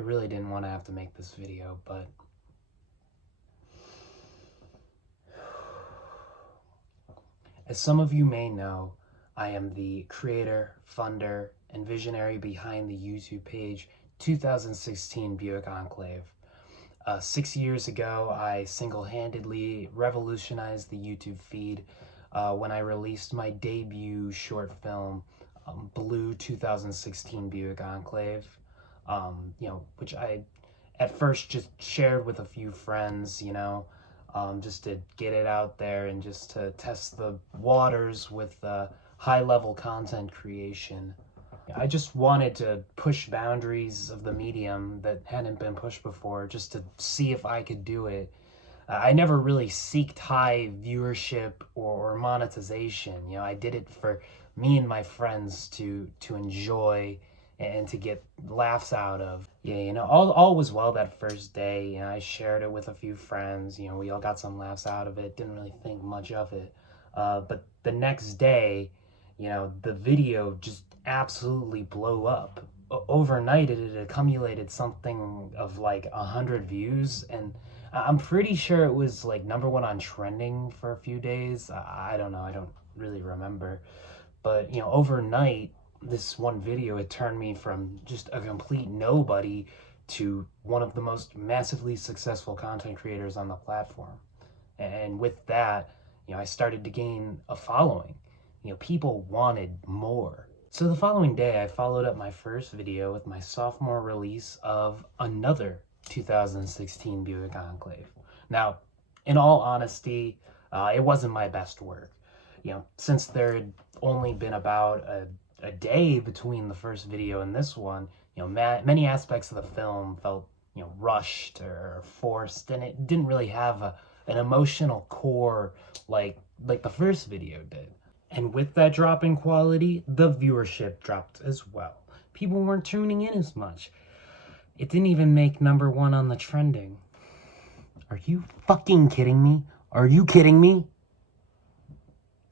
I really didn't want to have to make this video, but as some of you may know, I am the creator, funder, and visionary behind the YouTube page 2016 Buick Enclave. 6 years ago, I single-handedly revolutionized the YouTube feed when I released my debut short film, Blue 2016 Buick Enclave, which I at first just shared with a few friends, just to get it out there and just to test the waters with high-level content creation. I just wanted to push boundaries of the medium that hadn't been pushed before, just to see if I could do it. I never really seeked high viewership or monetization. I did it for me and my friends to enjoy and to get laughs out of. Yeah, all was well that first day. I shared it with a few friends. We all got some laughs out of it. Didn't really think much of it. But the next day, the video just absolutely blew up. Overnight, it had accumulated something of like 100 views, and I'm pretty sure it was like #1 on trending for a few days. I don't know. I don't really remember. But, overnight, this one video, it turned me from just a complete nobody to one of the most massively successful content creators on the platform. And with that, I started to gain a following. People wanted more. So the following day, I followed up my first video with my sophomore release of another 2016 Buick Enclave. Now, in all honesty, it wasn't my best work. Since there had only been about a day between the first video and this one, many aspects of the film felt, rushed or forced, and it didn't really have an emotional core like the first video did. And with that drop in quality, the viewership dropped as well. People weren't tuning in as much. It didn't even make #1 on the trending. Are you fucking kidding me? Are you kidding me?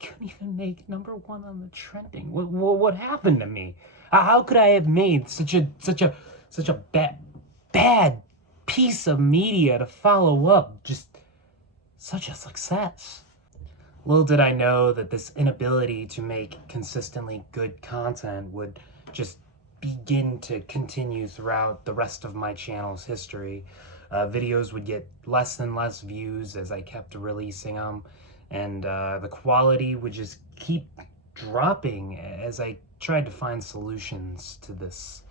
Couldn't even make #1 on the trending. What happened to me? How could I have made such a bad piece of media to follow up just such a success? Little did I know that this inability to make consistently good content would just begin to continue throughout the rest of my channel's history. Videos would get less and less views as I kept releasing them, and the quality would just keep dropping as I tried to find solutions to this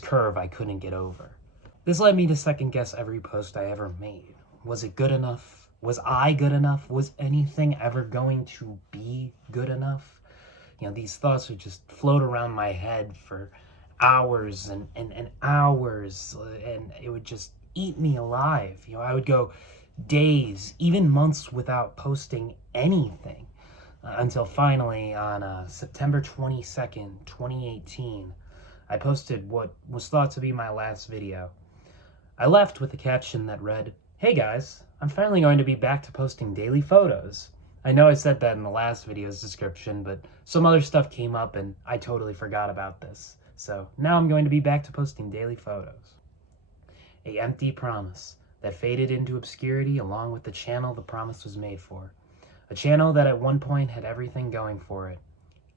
curve I couldn't get over. This led me to second guess every post I ever made. Was it good enough? Was I good enough? Was anything ever going to be good enough? These thoughts would just float around my head for hours and hours, and it would just eat me alive. I would go days, even months without posting anything, until finally on September 22nd, 2018, I posted what was thought to be my last video. I left with a caption that read, "Hey guys, I'm finally going to be back to posting daily photos." I know I said that in the last video's description, but some other stuff came up and I totally forgot about this. So now I'm going to be back to posting daily photos. A empty promise that faded into obscurity along with the channel the promise was made for. A channel that at one point had everything going for it.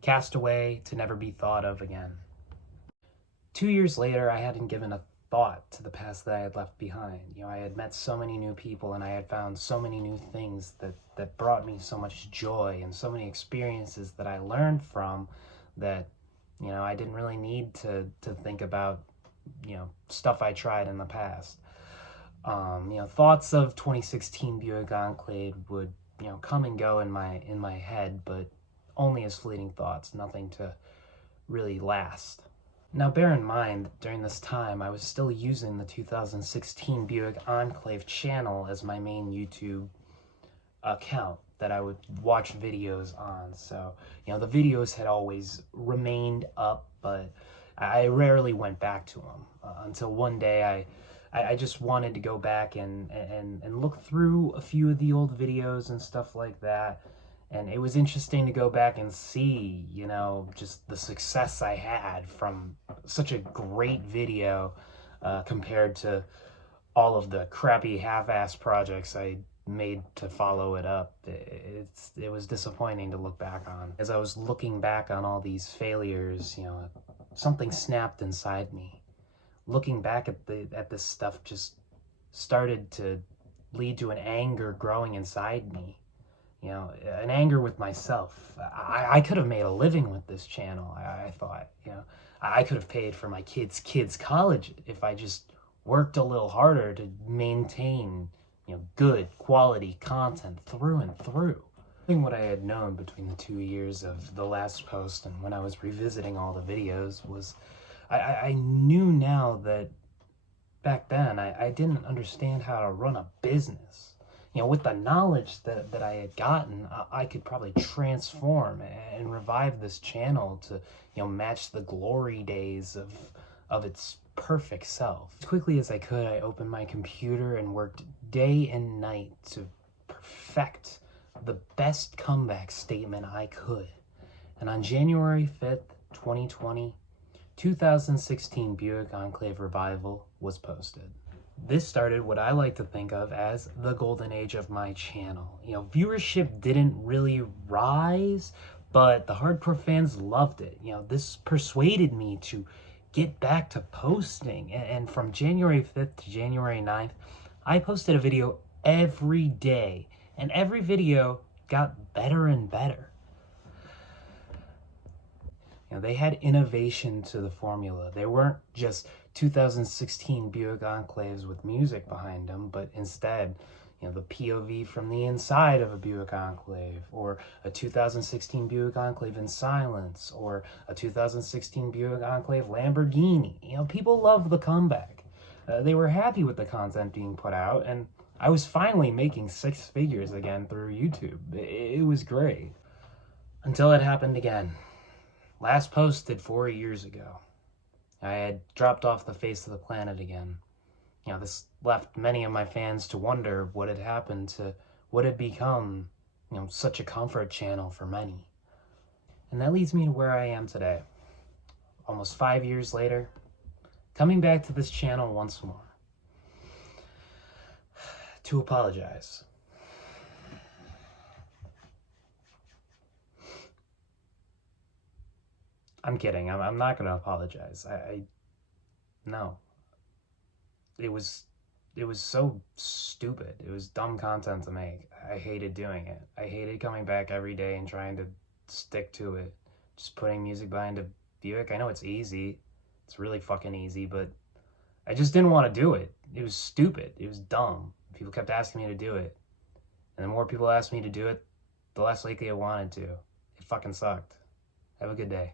Cast away to never be thought of again. 2 years later, I hadn't given a thought to the past that I had left behind. I had met so many new people and I had found so many new things that brought me so much joy and so many experiences that I learned from that, I didn't really need to think about, stuff I tried in the past. Thoughts of 2016 Buick Enclave would, come and go in my head, but only as fleeting thoughts, nothing to really last. Now bear in mind, during this time, I was still using the 2016 Buick Enclave channel as my main YouTube account that I would watch videos on. So, the videos had always remained up, but I rarely went back to them until one day I just wanted to go back and look through a few of the old videos and stuff like that. And it was interesting to go back and see, just the success I had from such a great video compared to all of the crappy half-ass projects I made to follow it up. It was disappointing to look back on. As I was looking back on all these failures, you know, something snapped inside me. Looking back at this stuff just started to lead to an anger growing inside me. You know, an anger with myself. I could have made a living with this channel, I thought. You know, I could have paid for my kids' college if I just worked a little harder to maintain, you know, good quality content through and through. What I had known between the 2 years of the last post and when I was revisiting all the videos was I knew now that back then I didn't understand how to run a business. You know, with the knowledge that I had gotten, I could probably transform and revive this channel to, you know, match the glory days of its perfect self. As quickly as I could, I opened my computer and worked day and night to perfect the best comeback statement I could. And on January 5th, 2020, 2016 Buick Enclave Revival was posted. This started what I like to think of as the golden age of my channel. You know, viewership didn't really rise, but the hardcore fans loved it. You know, this persuaded me to get back to posting. And from January 5th to January 9th, I posted a video every day, and every video got better and better. You know, they had innovation to the formula. They weren't just 2016 Buick Enclaves with music behind them, but instead, you know, the POV from the inside of a Buick Enclave, or a 2016 Buick Enclave in silence, or a 2016 Buick Enclave Lamborghini. You know, people love the comeback. They were happy with the content being put out, and I was finally making 6 figures again through YouTube. It was great. Until it happened again. Last posted 4 years ago. I had dropped off the face of the planet again. You know, this left many of my fans to wonder what had happened to what had become, you know, such a comfort channel for many. And that leads me to where I am today. Almost 5 years later, coming back to this channel once more. To apologize. I'm kidding. I'm not going to apologize. No. It was so stupid. It was dumb content to make. I hated doing it. I hated coming back every day and trying to stick to it. Just putting music behind a Buick. I know it's easy. It's really fucking easy, but I just didn't want to do it. It was stupid. It was dumb. People kept asking me to do it. And the more people asked me to do it, the less likely I wanted to. It fucking sucked. Have a good day.